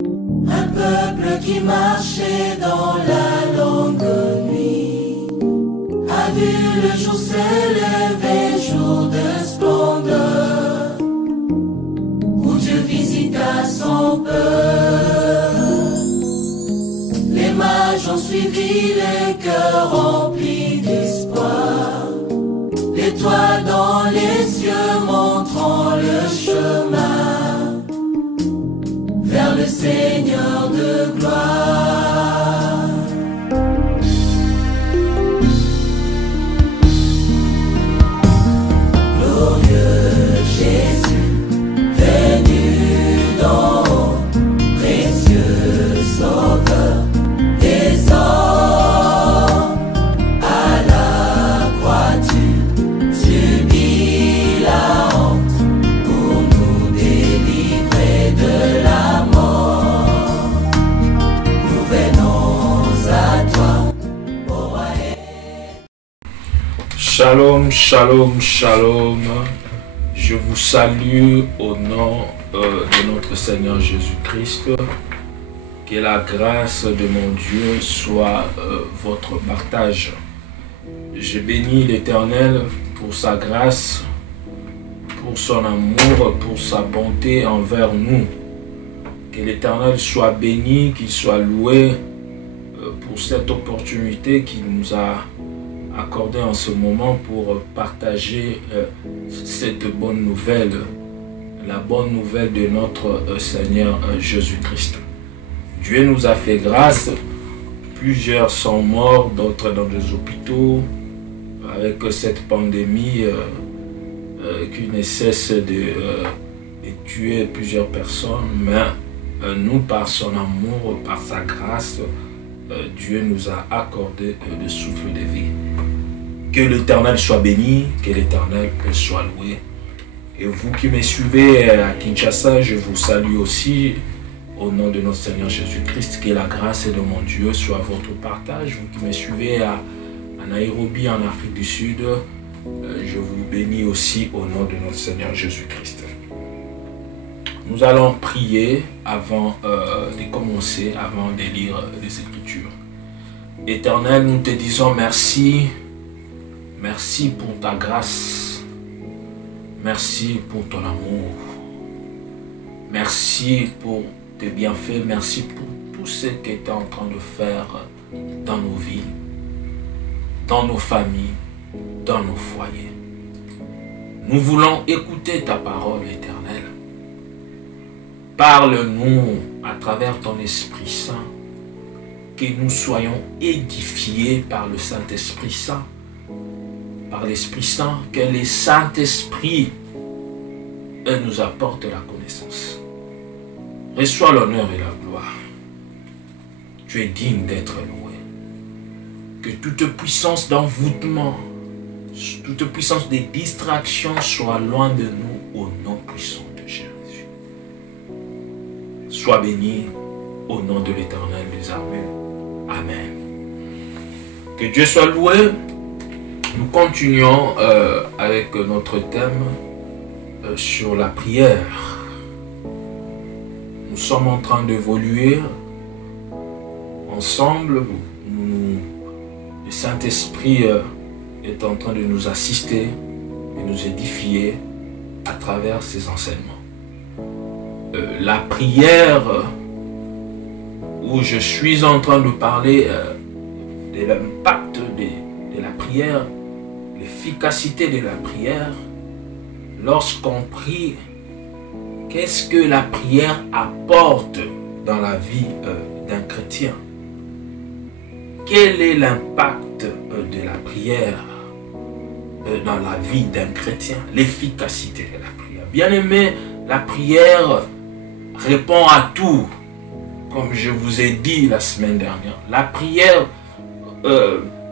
Un peuple qui marchait dans la longue nuit a vu le jour se lever, jour de splendeur, où Dieu visita son peuple. Les mages ont suivi les cœurs remplis d'espoir, l'étoile dans les cieux montrant le chemin vers le Seigneur de gloire. Glorieux Jésus, venu d'en haut, précieux sauveur des hommes, à la croix tu subis la honte pour nous délivrer de la mort. Nous venons à toi, ô roi. Shalom, shalom, shalom. Je vous salue au nom de notre Seigneur Jésus-Christ. Que la grâce de mon Dieu soit votre partage. Je bénis l'Éternel pour sa grâce, pour son amour, pour sa bonté envers nous. Que l'Éternel soit béni, qu'il soit loué pour cette opportunité qu'il nous a accordée en ce moment pour partager cette bonne nouvelle, la bonne nouvelle de notre Seigneur Jésus-Christ. Dieu nous a fait grâce. Plusieurs sont morts, d'autres dans des hôpitaux, avec cette pandémie qui ne cesse de tuer plusieurs personnes. Mais nous, par son amour, par sa grâce, Dieu nous a accordé le souffle de vie. Que l'Éternel soit béni, que l'Éternel soit loué. Et vous qui me suivez à Kinshasa, je vous salue aussi. Au nom de notre Seigneur Jésus-Christ, que la grâce de mon Dieu soit votre partage. Vous qui me suivez à Nairobi, en Afrique du Sud, je vous bénis aussi au nom de notre Seigneur Jésus-Christ. Nous allons prier avant de commencer, avant de lire les Écritures. Éternel, nous te disons merci. Merci pour ta grâce. Merci pour ton amour. Merci pour tes bienfaits, merci pour tout ce que tu es en train de faire dans nos vies, dans nos familles, dans nos foyers. Nous voulons écouter ta parole éternelle. Parle-nous à travers ton Esprit Saint, que nous soyons édifiés par le Saint-Esprit Saint, par l'Esprit Saint, que le Saint-Esprit nous apporte la connaissance. Reçois l'honneur et la gloire. Tu es digne d'être loué. Que toute puissance d'envoûtement, toute puissance de distraction soit loin de nous au nom puissant de Jésus. Sois béni au nom de l'Éternel des armées. Amen. Que Dieu soit loué. Nous continuons avec notre thème sur la prière. Nous sommes en train d'évoluer ensemble. Le Saint-Esprit est en train de nous assister et nous édifier à travers ses enseignements. La prière, où je suis en train de parler de l'impact de la prière, l'efficacité de la prière, lorsqu'on prie, qu'est-ce que la prière apporte dans la vie d'un chrétien? Quel est l'impact de la prière dans la vie d'un chrétien? L'efficacité de la prière. Bien aimé, la prière répond à tout. Comme je vous ai dit la semaine dernière, la prière,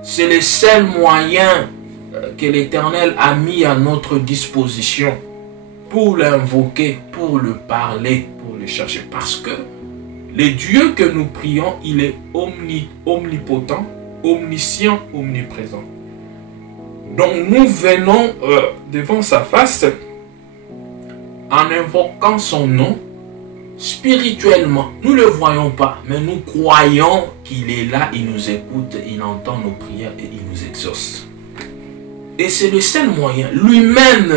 c'est le seul moyen que l'Éternel a mis à notre disposition pour l'invoquer, pour le parler, pour le chercher. Parce que le Dieu que nous prions, il est omnipotent, omniscient, omniprésent. Donc nous venons devant sa face en invoquant son nom spirituellement, nous ne le voyons pas, mais nous croyons qu'il est là, il nous écoute, il entend nos prières et il nous exauce. Et c'est le seul moyen. Lui-même,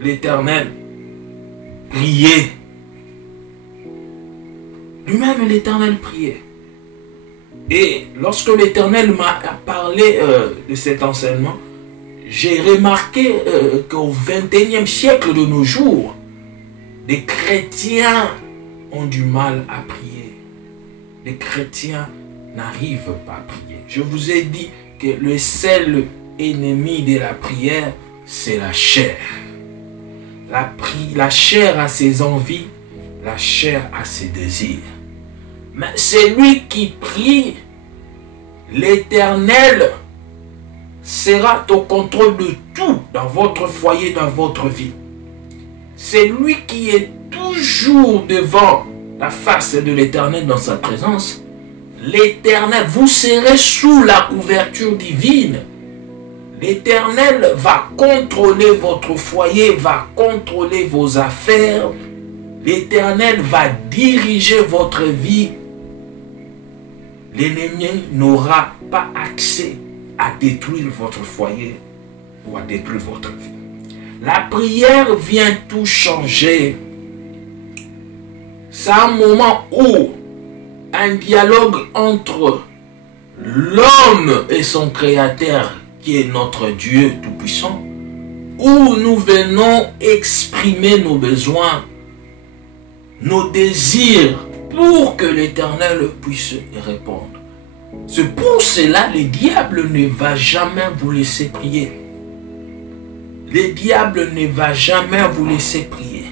l'Éternel, priait. Lui-même, l'Éternel priait. Et lorsque l'Éternel m'a parlé de cet enseignement, j'ai remarqué qu'au XXIe siècle de nos jours, les chrétiens ont du mal à prier. Les chrétiens n'arrivent pas à prier. Je vous ai dit que le seul ennemi de la prière, c'est la chair. La chair a ses envies, la chair a ses désirs. Mais celui qui prie, l'Éternel sera au contrôle de tout dans votre foyer, dans votre vie. C'est lui qui est toujours devant la face de l'Éternel dans sa présence. L'Éternel, vous serez sous la couverture divine. L'Éternel va contrôler votre foyer, va contrôler vos affaires. L'Éternel va diriger votre vie. L'ennemi n'aura pas accès à détruire votre foyer ou à détruire votre vie. La prière vient tout changer. C'est un moment où un dialogue entre l'homme et son créateur, qui est notre Dieu tout-puissant, où nous venons exprimer nos besoins, nos désirs, pour que l'Éternel puisse répondre. C'est pour cela que le diable ne va jamais vous laisser prier. Le diable ne va jamais vous laisser prier.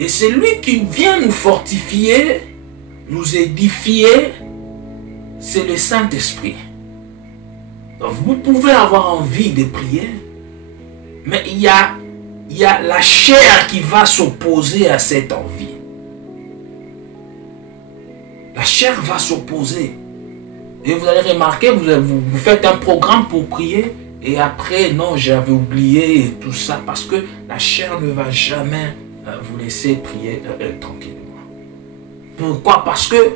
Et c'est lui qui vient nous fortifier, nous édifier, c'est le Saint-Esprit. Donc vous pouvez avoir envie de prier, mais il y a la chair qui va s'opposer à cette envie. La chair va s'opposer. Et vous allez remarquer, vous faites un programme pour prier, et après, non, j'avais oublié et tout ça, parce que la chair ne va jamais vous laisser prier tranquillement. Pourquoi? Parce que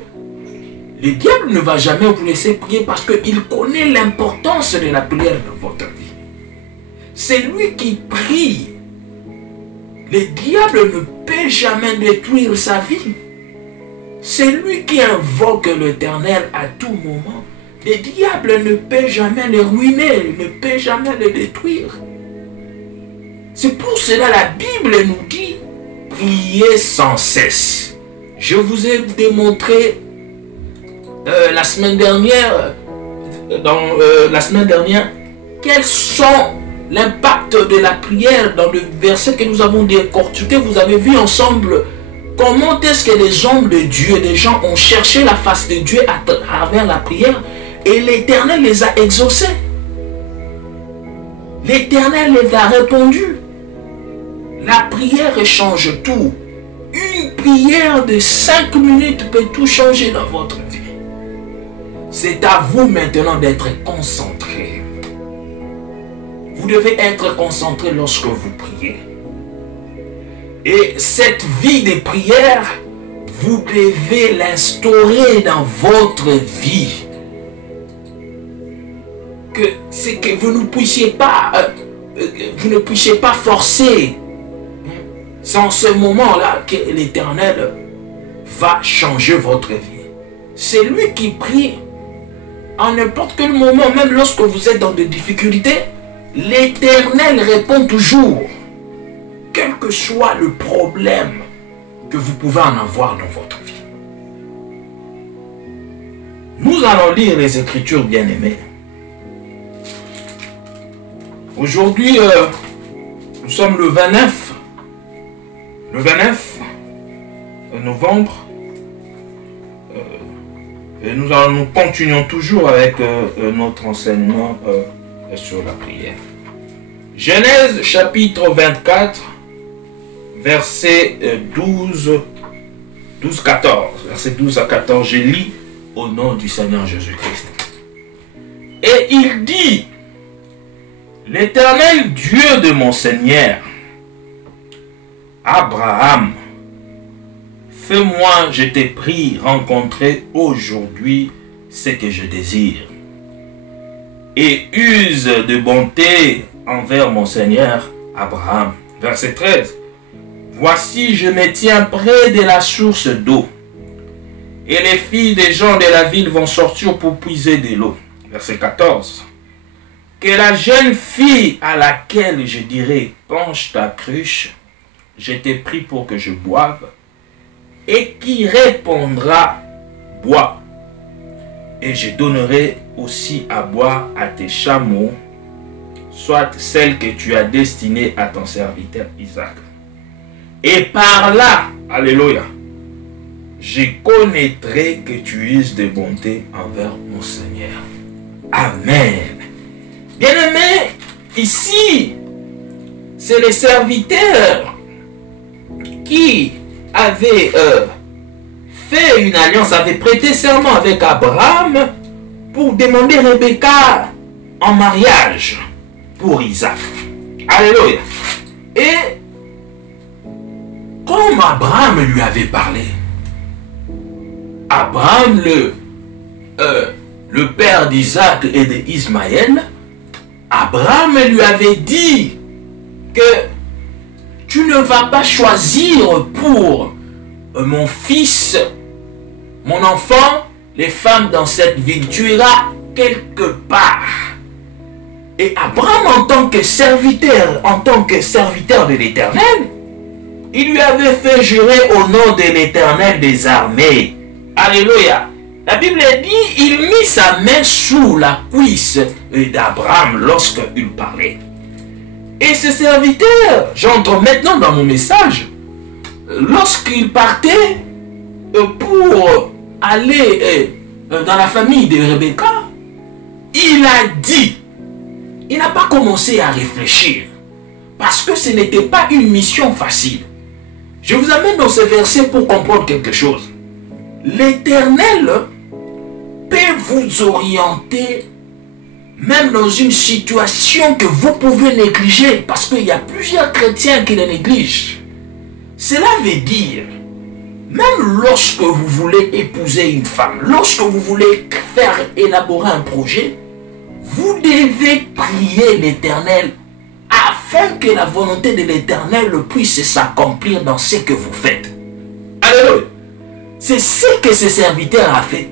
le diable ne va jamais vous laisser prier, parce qu'il connaît l'importance de la prière dans votre vie. C'est lui qui prie. Le diable ne peut jamais détruire sa vie. C'est lui qui invoque l'Éternel à tout moment. Le diable ne peut jamais le ruiner, ne peut jamais le détruire. C'est pour cela que la Bible nous dit priez sans cesse. Je vous ai démontré la semaine dernière, quels sont l'impact de la prière dans le verset que nous avons décortiqué. Vous avez vu ensemble comment est-ce que les hommes de Dieu, les gens ont cherché la face de Dieu à travers la prière, et l'Éternel les a exaucés. L'Éternel les a répondus. La prière change tout. Une prière de 5 minutes peut tout changer dans votre vie. C'est à vous maintenant d'être concentré. Vous devez être concentré lorsque vous priez. Et cette vie de prière, vous devez l'instaurer dans votre vie. C'est que vous ne puissiez pas forcer. C'est en ce moment-là que l'Éternel va changer votre vie. C'est lui qui prie en n'importe quel moment, même lorsque vous êtes dans des difficultés. L'Éternel répond toujours, quel que soit le problème que vous pouvez en avoir dans votre vie. Nous allons lire les Écritures, bien-aimés. Aujourd'hui, nous sommes le 29 novembre. Et nous continuons toujours avec notre enseignement sur la prière. Genèse chapitre 24, verset 12-14. Verset 12 à 14, je lis au nom du Seigneur Jésus-Christ. Et il dit, l'Éternel Dieu de mon Seigneur, Abraham, Fais-moi, je t'ai pris, rencontrer aujourd'hui ce que je désire. Et use de bonté envers mon Seigneur Abraham. Verset 13. Voici, je me tiens près de la source d'eau. Et les filles des gens de la ville vont sortir pour puiser de l'eau. Verset 14. Que la jeune fille à laquelle je dirai, penche ta cruche, je t'ai pris pour que je boive, et qui répondra, bois. Et je donnerai aussi à boire à tes chameaux, soit celle que tu as destinée à ton serviteur Isaac. Et par là, alléluia, je connaîtrai que tu uses de bonté envers mon Seigneur. Amen. Bien-aimé, ici, c'est les serviteurs qui avaient fait une alliance, avaient prêté serment avec Abraham pour demander Rebecca en mariage pour Isaac. Alléluia. Et comme Abraham lui avait parlé, Abraham, le père d'Isaac et d'Ismaël, Abraham lui avait dit que tu ne vas pas choisir pour mon fils, mon enfant, les femmes dans cette ville. Tu iras quelque part. Et Abraham, en tant que serviteur de l'Éternel, il lui avait fait jurer au nom de l'Éternel des armées. Alléluia. La Bible dit, il mit sa main sous la cuisse d'Abraham lorsqu'il parlait. Et ce serviteur, j'entre maintenant dans mon message, lorsqu'il partait pour aller dans la famille de Rebecca, il a dit, il n'a pas commencé à réfléchir, parce que ce n'était pas une mission facile. Je vous amène dans ce verset pour comprendre quelque chose. L'Éternel peut vous orienter même dans une situation que vous pouvez négliger, parce qu'il y a plusieurs chrétiens qui les négligent. Cela veut dire, même lorsque vous voulez épouser une femme, lorsque vous voulez faire élaborer un projet, vous devez prier l'Éternel afin que la volonté de l'Éternel puisse s'accomplir dans ce que vous faites. Alléluia. C'est ce que ce serviteur a fait.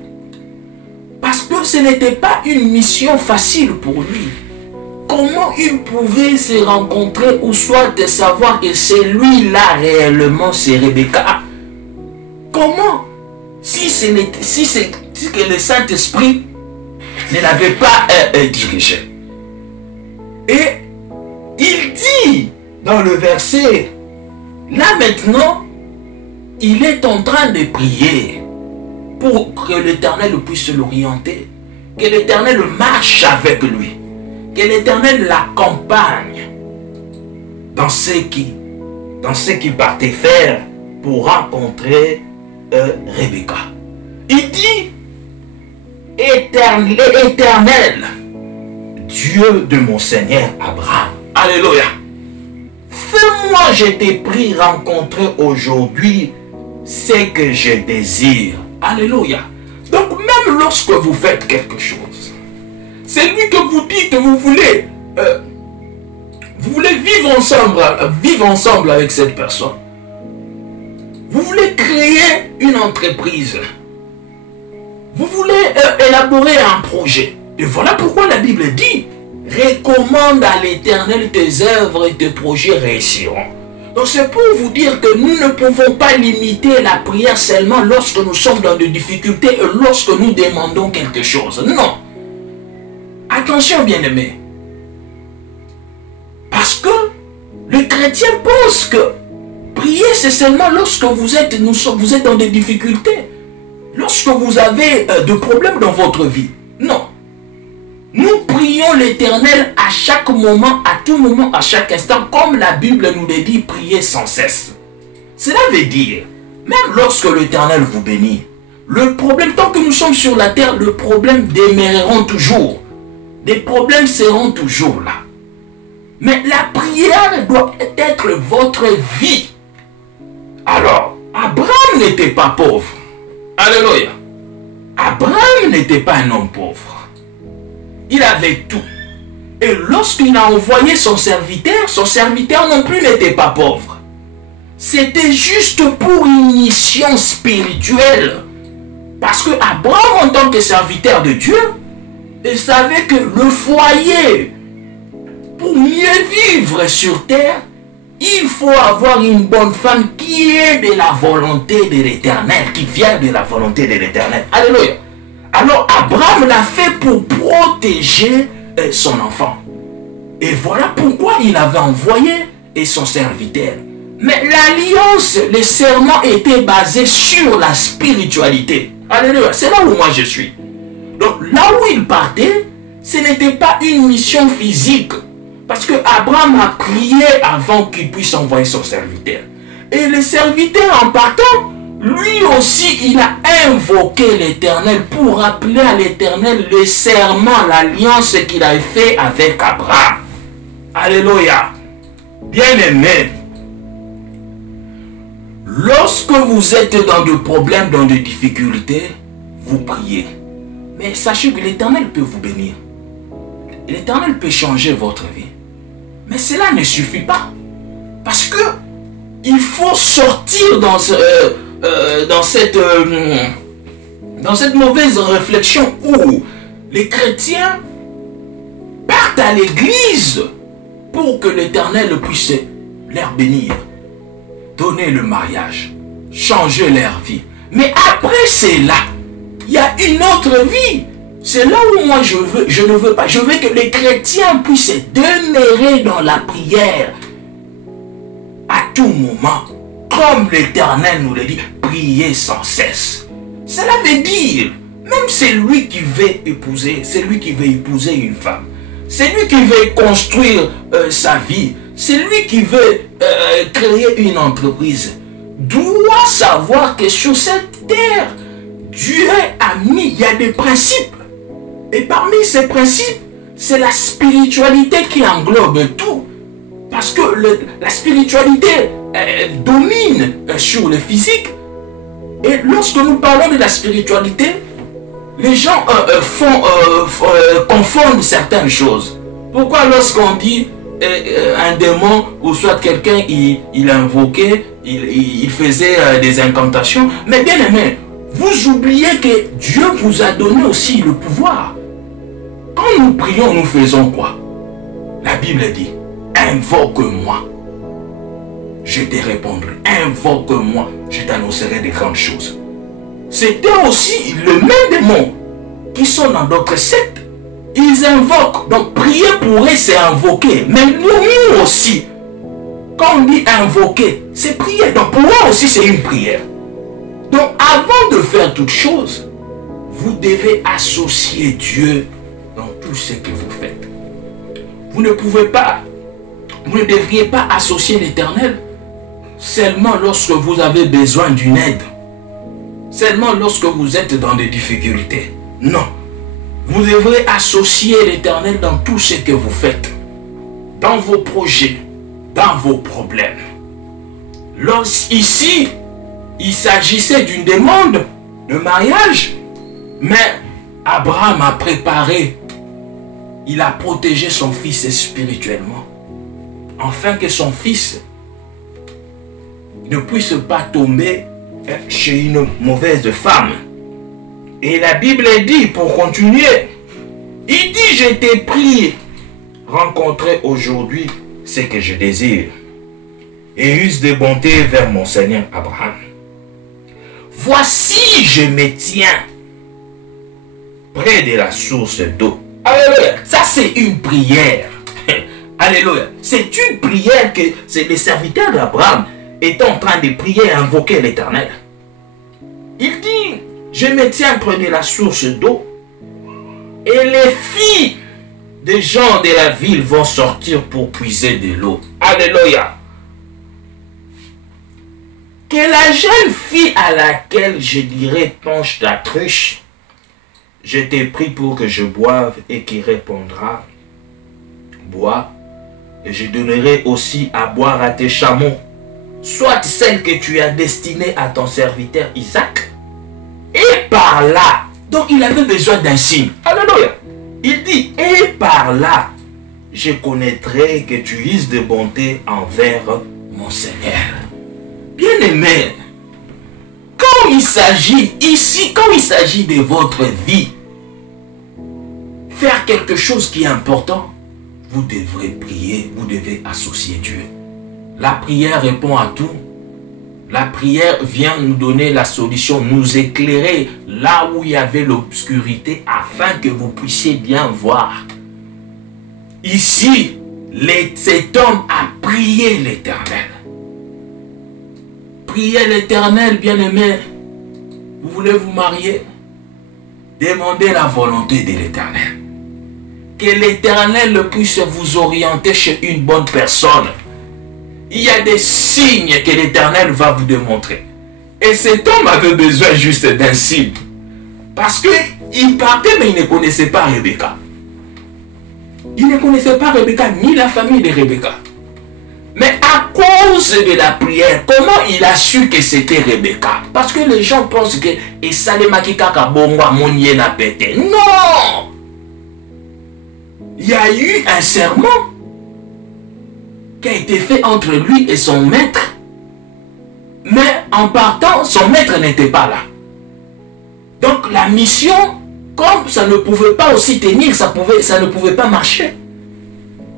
Parce que ce n'était pas une mission facile pour lui. Comment il pouvait se rencontrer ou soit de savoir que c'est lui-là réellement, c'est Rebecca? Comment? Si que le Saint-Esprit ne l'avait pas dirigé. Et il dit dans le verset, là maintenant, il est en train de prier pour que l'Éternel puisse l'orienter, que l'Éternel marche avec lui, que l'Éternel l'accompagne dans ce qu'il partait faire pour rencontrer Rebecca. Il dit, Éternel, Dieu de mon Seigneur Abraham. Alléluia. Fais-moi, je t'ai pris rencontrer aujourd'hui ce que je désire. Alléluia. Donc même lorsque vous faites quelque chose, c'est lui que vous dites que vous voulez vivre ensemble avec cette personne. Vous voulez créer une entreprise. Vous voulez élaborer un projet. Et voilà pourquoi la Bible dit, recommande à l'Éternel tes œuvres et tes projets réussiront. Donc c'est pour vous dire que nous ne pouvons pas limiter la prière seulement lorsque nous sommes dans des difficultés et lorsque nous demandons quelque chose. Non. Attention bien-aimés. Parce que le chrétien pense que prier c'est seulement lorsque vous êtes dans des difficultés. Lorsque vous avez des problèmes dans votre vie. Non. Nous prions l'Éternel à chaque moment, à tout moment, à chaque instant, comme la Bible nous le dit, prier sans cesse. Cela veut dire, même lorsque l'Éternel vous bénit, le problème, tant que nous sommes sur la terre, le problème demeureront toujours. Des problèmes seront toujours là. Mais la prière doit être votre vie. Alors, Abraham n'était pas pauvre. Alléluia. Abraham n'était pas un homme pauvre. Il avait tout. Et lorsqu'il a envoyé son serviteur non plus n'était pas pauvre. C'était juste pour une mission spirituelle. Parce que Abraham, en tant que serviteur de Dieu, il savait que le foyer, pour mieux vivre sur terre, il faut avoir une bonne femme qui est de la volonté de l'Éternel, qui vient de la volonté de l'Éternel. Alléluia. Alors Abraham l'a fait pour protéger son enfant. Et voilà pourquoi il avait envoyé son serviteur. Mais l'alliance, le serment était basé sur la spiritualité. Alléluia. C'est là où moi je suis. Donc là où il partait, ce n'était pas une mission physique. Parce que Abraham a prié avant qu'il puisse envoyer son serviteur. Et le serviteur en partant, lui aussi il a invoqué l'Éternel pour rappeler à l'Éternel le serment, l'alliance qu'il a fait avec Abraham. Alléluia. Bien-aimé, lorsque vous êtes dans des problèmes, dans des difficultés, vous priez. Mais sachez que l'Éternel peut vous bénir. L'Éternel peut changer votre vie. Mais cela ne suffit pas. Parce que il faut sortir dans cette mauvaise réflexion où les chrétiens partent à l'église pour que l'Éternel puisse leur bénir, donner le mariage, changer leur vie. Mais après cela, il y a une autre vie. C'est là où moi je ne veux pas. Je veux que les chrétiens puissent demeurer dans la prière à tout moment. Comme l'Éternel nous le dit, prier sans cesse. Cela veut dire, même celui qui veut épouser, une femme, celui qui veut construire sa vie, celui qui veut créer une entreprise, doit savoir que sur cette terre, Dieu a mis, il y a des principes. Et parmi ces principes, c'est la spiritualité qui englobe tout. Parce que la spiritualité domine sur le physique. Et lorsque nous parlons de la spiritualité, les gens confondent certaines choses. Pourquoi lorsqu'on dit un démon ou soit quelqu'un, il invoquait, il faisait des incantations. Mais bien aimé, vous oubliez que Dieu vous a donné aussi le pouvoir. Quand nous prions, nous faisons quoi? La Bible dit, invoque-moi, je te répondrai. Invoque-moi, je t'annoncerai de grandes choses. C'était aussi le même démon qui sont dans d'autres sectes. Ils invoquent. Donc prier pour eux, c'est invoquer. Mais nous aussi, quand on dit invoquer, c'est prier. Donc pour moi aussi, c'est une prière. Donc avant de faire toute chose, vous devez associer Dieu dans tout ce que vous faites. Vous ne devriez pas associer l'Éternel seulement lorsque vous avez besoin d'une aide. Seulement lorsque vous êtes dans des difficultés. Non. Vous devrez associer l'Éternel dans tout ce que vous faites. Dans vos projets, dans vos problèmes. Ici, il s'agissait d'une demande de mariage. Mais Abraham a préparé, il a protégé son fils spirituellement. Afin que son fils ne puisse pas tomber chez une mauvaise femme. Et la Bible dit, pour continuer, il dit, je t'ai pris, rencontrer aujourd'hui ce que je désire, et use de bonté vers mon Seigneur Abraham. Voici, je me tiens près de la source d'eau. Alléluia. Ça, c'est une prière. Alléluia. C'est une prière que c'est le serviteur d'Abraham est en train de prier et invoquer l'Éternel. Il dit, je me tiens près de la source d'eau et les filles des gens de la ville vont sortir pour puiser de l'eau. Alléluia. Que la jeune fille à laquelle je dirais penche ta cruche, je t'ai pris pour que je boive et qui répondra, bois, et je donnerai aussi à boire à tes chameaux. soit celle que tu as destinée à ton serviteur Isaac, et par là, donc il avait besoin d'un signe. Alléluia. Il dit, et par là, je connaîtrai que tu uses de bonté envers mon Seigneur. Bien-aimé, quand il s'agit ici, quand il s'agit de votre vie, faire quelque chose qui est important, vous devrez prier, vous devez associer Dieu. La prière répond à tout. La prière vient nous donner la solution, nous éclairer là où il y avait l'obscurité afin que vous puissiez bien voir. Ici, cet homme a prié l'Éternel. Priez l'Éternel, bien-aimé. Vous voulez vous marier? Demandez la volonté de l'Éternel. Que l'Éternel puisse vous orienter chez une bonne personne. Il y a des signes que l'Éternel va vous démontrer. Et cet homme avait besoin juste d'un signe. Parce qu'il partait, mais il ne connaissait pas Rebecca. Il ne connaissait pas Rebecca, ni la famille de Rebecca. Mais à cause de la prière, comment il a su que c'était Rebecca? Parce que les gens pensent que non! Il y a eu un serment qui a été fait entre lui et son maître. Mais en partant, son maître n'était pas là. Donc la mission, comme ça ne pouvait pas aussi tenir, ça ne pouvait pas marcher.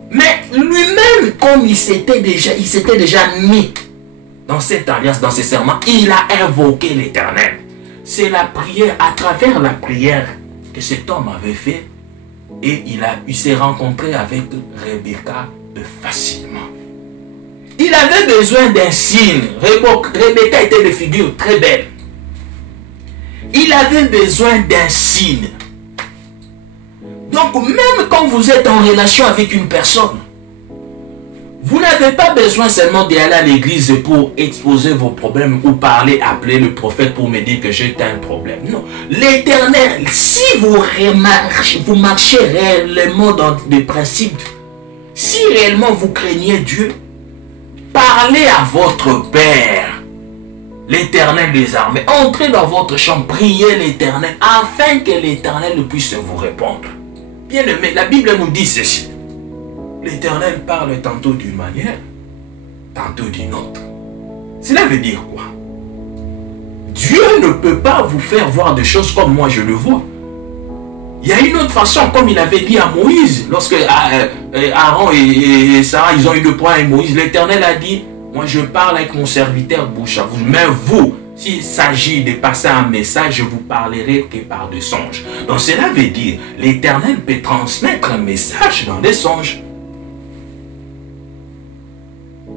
Mais lui-même, comme il s'était déjà mis dans cette alliance, dans ce serment, il a invoqué l'Éternel. C'est la prière, à travers la prière que cet homme avait fait, et il s'est rencontré avec Rebecca facilement. Il avait besoin d'un signe. Rebecca était une figure très belle. Il avait besoin d'un signe. Donc même quand vous êtes en relation avec une personne, vous n'avez pas besoin seulement d'aller à l'église pour exposer vos problèmes ou parler, appeler le prophète pour me dire que j'ai un problème. Non. L'Éternel, si vous marchez réellement dans des principes, si réellement vous craignez Dieu, parlez à votre Père, l'Éternel des armées. Entrez dans votre chambre, priez l'Éternel afin que l'Éternel puisse vous répondre. Bien aimé, la Bible nous dit ceci. L'Éternel parle tantôt d'une manière, tantôt d'une autre. Cela veut dire quoi? Dieu ne peut pas vous faire voir des choses comme moi je le vois. Il y a une autre façon, comme il avait dit à Moïse, lorsque Aaron et Sarah, ils ont eu le point avec Moïse, l'Éternel a dit, moi je parle avec mon serviteur bouche à bouche, mais vous, s'il s'agit de passer un message, je vous parlerai que par des songes. Donc cela veut dire, l'Éternel peut transmettre un message dans des songes.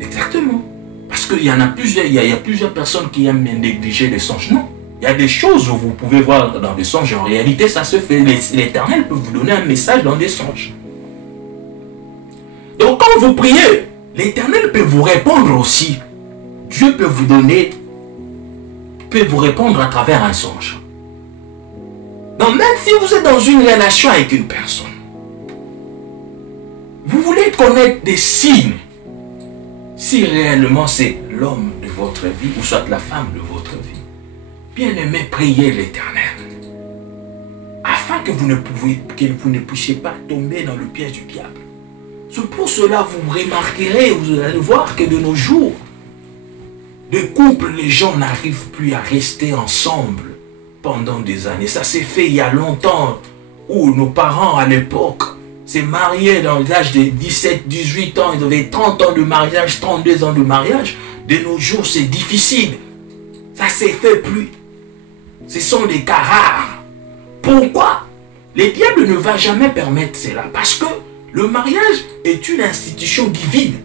Exactement. Parce qu'il y en a plusieurs, il y a plusieurs personnes qui aiment négliger les songes. Non. Il y a des choses où vous pouvez voir dans des songes. En réalité, ça se fait. L'Éternel peut vous donner un message dans des songes. Donc quand vous priez, l'Éternel peut vous répondre aussi. Dieu peut vous donner, peut vous répondre à travers un songe. Donc même si vous êtes dans une relation avec une personne, vous voulez connaître des signes. Si réellement c'est l'homme de votre vie ou soit la femme de votre vie, bien-aimé, priez l'Éternel afin que vous ne puissiez pas tomber dans le piège du diable. C'est pour cela vous remarquerez, vous allez voir que de nos jours, les couples, les gens n'arrivent plus à rester ensemble pendant des années. Ça s'est fait il y a longtemps où nos parents à l'époque s'est marié dans l'âge de 17, 18 ans, ils avaient 30 ans de mariage, 32 ans de mariage. De nos jours, c'est difficile. Ça s'est fait plus. Ce sont des cas rares. Pourquoi? Le diable ne va jamais permettre cela. Parce que le mariage est une institution divine.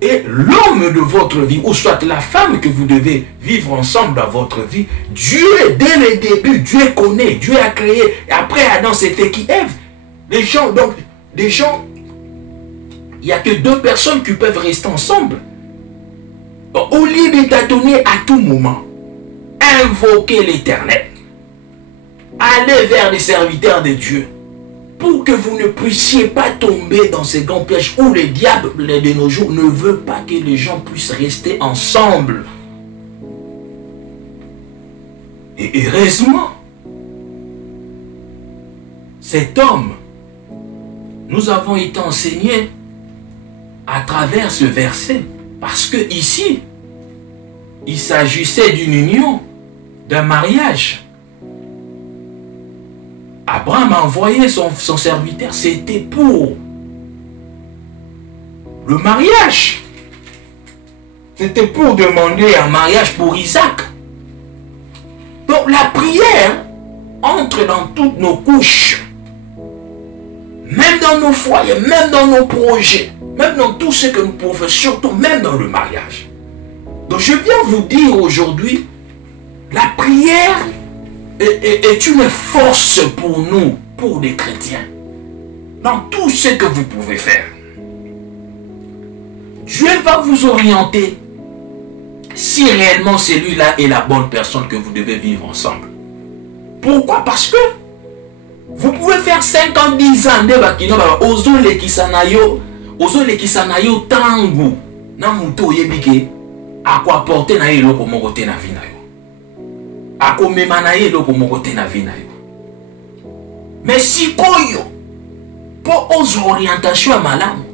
Et l'homme de votre vie, ou soit la femme que vous devez vivre ensemble dans votre vie, Dieu, dès le début, Dieu connaît, Dieu a créé. Et après Adam, c'était qui? Ève. Les gens, donc, des gens, il n'y a que deux personnes qui peuvent rester ensemble. Au lieu de tâtonner à tout moment, invoquez l'Éternel. Allez vers les serviteurs de Dieu. pour que vous ne puissiez pas tomber dans ces grands pièges où le diable de nos jours ne veut pas que les gens puissent rester ensemble. Et heureusement, cet homme, nous avons été enseignés à travers ce verset, parce que ici, il s'agissait d'une union, d'un mariage. Abraham a envoyé son serviteur, c'était pour le mariage. C'était pour demander un mariage pour Isaac. Donc la prière entre dans toutes nos couches, même dans nos foyers, même dans nos projets, même dans tout ce que nous pouvons faire, surtout même dans le mariage. Donc je viens vous dire aujourd'hui, la prière est une force pour nous, pour les chrétiens, dans tout ce que vous pouvez faire. Dieu va vous orienter si réellement celui-là est la bonne personne que vous devez vivre ensemble. Pourquoi? Parce que vous pouvez faire 5 ans, 10 ans, ozolekisanayo tangu na muto oyebike akwaporte na eloko moko te na vie na yo. Akomema na eloko moko te na vie na yo. Mais sikoyo pour aux orientations à malamu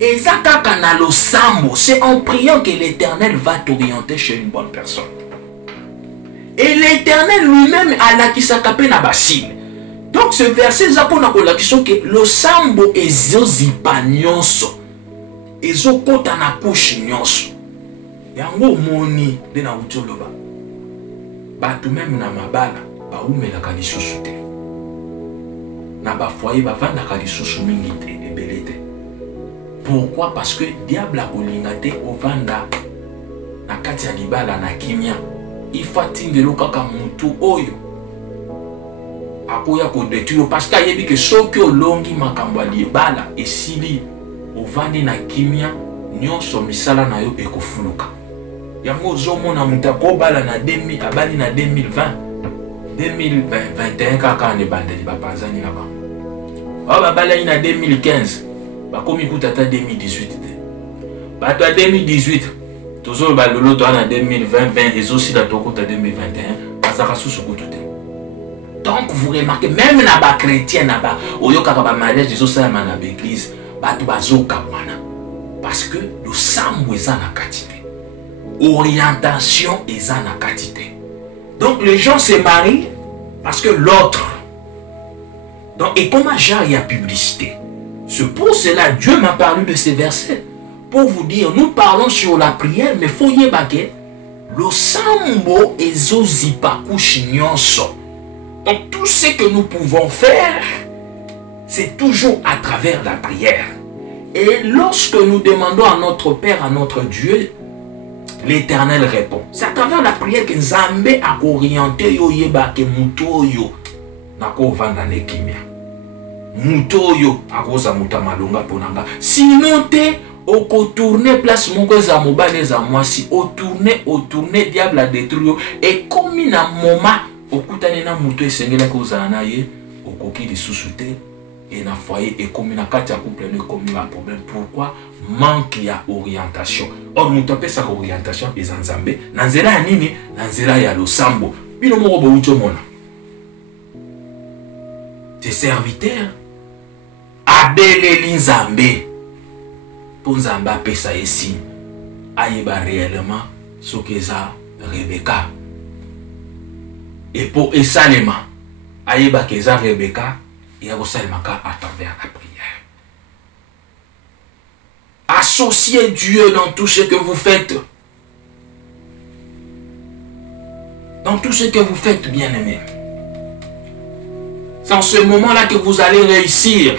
ezaka kana losambo, c'est en priant que l'Éternel va t'orienter chez une bonne personne. Et l'Éternel lui-même a la kisakape na basile. Donc ce verset zapona ko la question que losambo ezozipa nyonso ezokota na couche nyonso yango moni de na utoloba batu même na mabala baumelaka lisusu te na bafoye bavandaka lisusu mingi te ebele te. Pourquoi? Parce que diable akolinga te ovanda na kati ya libala na kimia ifatindelo kaka mutu oyo akoya kodeturo, parce que ayebi ke soki olongi makambo ya libala esili ovandi na kimia nyonso misala na yo ekofuluka. Yango ozomona mutu akobala na 2000 abali na 2020 2021 kaka ne bandeli bapanzani na bango. Ba babala na 2015 bakomi kutata 2018 te. Bato ya 2018 tozo ba lolo to na 2020 ezosila tokota 2021 bazaka susu kutu te. Donc vous remarquez, même na ba chrétien na ba oyokaka ba mariage ezosala na l'église bato bazoka wana parce que le sambo eza na katite, orientation eza na katite. Donc les gens se marient parce que l'autre. Donc et comment genre il y a publicité. C'est pour cela Dieu m'a parlé de ces versets pour vous dire, nous parlons sur la prière, mais faut y baquer le sambo ezozipa kushnyonso. Donc tout ce que nous pouvons faire, c'est toujours à travers la prière. Et lorsque nous demandons à notre Père, à notre Dieu, l'Éternel répond. C'est à travers la prière que Nzambe a orienté yo yebake mutoyo nako vanda nekimia. Mutoyo akoza mutamalonga ponanga. Sinon te oko tourner place moko za mobale za mwasi, o tourner diable a détruire et comme na moment okutane na muto esengela ko za na ye okoki lisusu te et na foyer et comme na kati ya couple ne comme un problème. Pourquoi? Manque ya orientation. Or muto pesa orientation eza Nzambe na nzela ya nini? Na nzela ya losambo. Bino moko bo ucho mona tes serviteurs abeleli Nzambe pour Nzambe apesa esi ayeba réellement ce que ça Rebecca. Et pour Esalema ayeba que ça Rebecca et à travers la prière. Associez Dieu dans tout ce que vous faites. Dans tout ce que vous faites, bien-aimés. C'est en ce moment-là que vous allez réussir.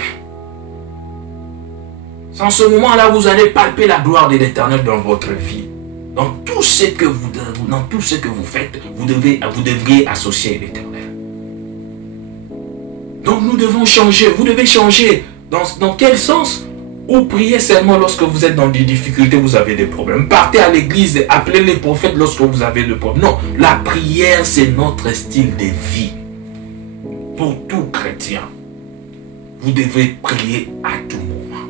C'est en ce moment-là que vous allez palper la gloire de l'Éternel dans votre vie. Dans tout ce que vous faites, vous devriez associer l'Éternel. Donc nous devons changer. Vous devez changer. Dans quel sens? Ou priez seulement lorsque vous êtes dans des difficultés, vous avez des problèmes. Partez à l'église et appelez les prophètes lorsque vous avez des problèmes. Non, la prière, c'est notre style de vie. Pour tout chrétien. Vous devez prier à tout moment,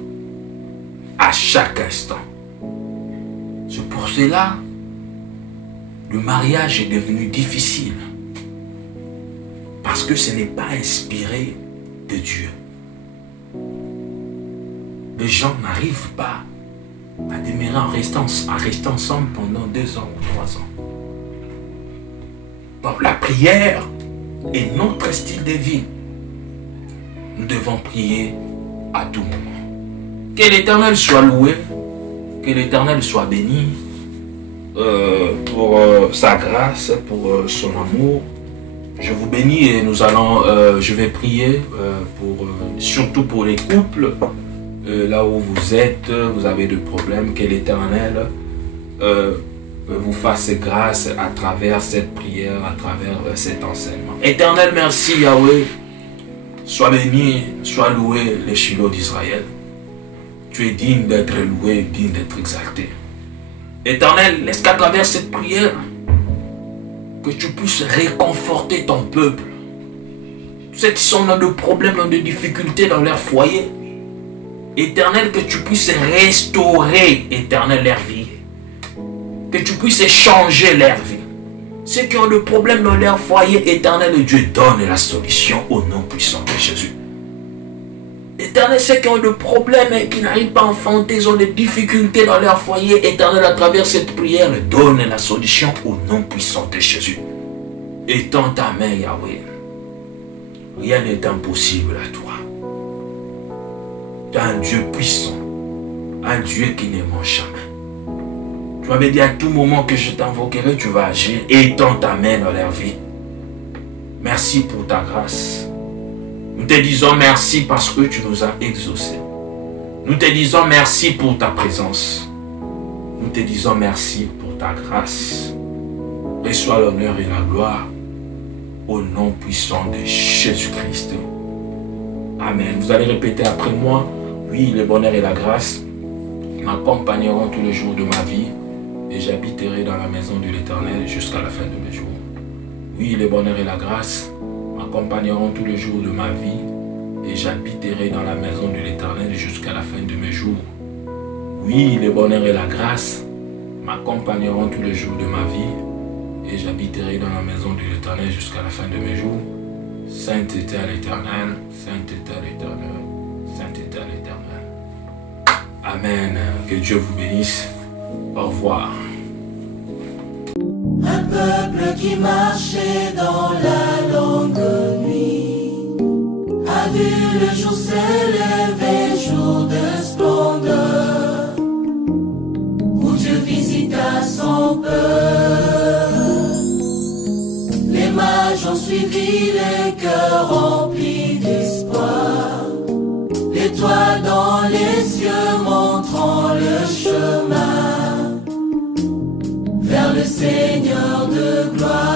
à chaque instant. C'est pour cela le mariage est devenu difficile. Parce que ce n'est pas inspiré de Dieu. Les gens n'arrivent pas à demeurer en restant ensemble pendant 2 ans ou 3 ans. Donc la prière est notre style de vie. Nous devons prier à tout moment. Que l'Éternel soit loué, que l'Éternel soit béni pour sa grâce, pour son amour. Je vous bénis et nous allons, je vais prier surtout pour les couples. Là où vous êtes, vous avez des problèmes, que l'Éternel vous fasse grâce à travers cette prière, à travers cet enseignement. Éternel, merci Yahweh. Sois béni, sois loué, le Shiloh d'Israël. Tu es digne d'être loué, digne d'être exalté. Éternel, laisse qu'à travers cette prière, que tu puisses réconforter ton peuple. Ceux qui sont dans des problèmes, dans des difficultés dans leur foyer. Éternel, que tu puisses restaurer, Éternel, leur vie. Que tu puisses changer leur vie. Ceux qui ont des problèmes dans leur foyer, Éternel, Dieu donne la solution au nom puissant de Jésus. Éternel, ceux qui ont des problèmes et qui n'arrivent pas à enfanter, ils ont des difficultés dans leur foyer, Éternel, à travers cette prière, donne la solution au nom puissant de Jésus. Étends ta main, Yahweh. Rien n'est impossible à toi. Tu es un Dieu puissant, un Dieu qui ne ment jamais. Tu m'avais dit à tout moment que je t'invoquerai, tu vas agir. Étends ta main dans leur vie. Merci pour ta grâce. Nous te disons merci parce que tu nous as exaucés. Nous te disons merci pour ta présence. Nous te disons merci pour ta grâce. Reçois l'honneur et la gloire au nom puissant de Jésus-Christ. Amen. Vous allez répéter après moi. Oui, le bonheur et la grâce m'accompagneront tous les jours de ma vie et j'habiterai dans la maison de l'Éternel jusqu'à la fin de mes jours. Oui, le bonheur et la grâce m'accompagneront tous les jours de ma vie et j'habiterai dans la maison de l'Éternel jusqu'à la fin de mes jours. Oui, le bonheur et la grâce m'accompagneront tous les jours de ma vie et j'habiterai dans la maison de l'Éternel jusqu'à la fin de mes jours. Sainteté à l'Éternel, sainteté à l'Éternel, sainteté à l'Éternel. Amen. Que Dieu vous bénisse. Au revoir. Un peuple qui marchait dans la longue nuit a vu le jour s'élever, jour de splendeur, où Dieu visita son peuple. Les mages ont suivi les cœurs remplis d'espoir, l'étoile dans les cieux montrant le chemin vers le Seigneur de gloire.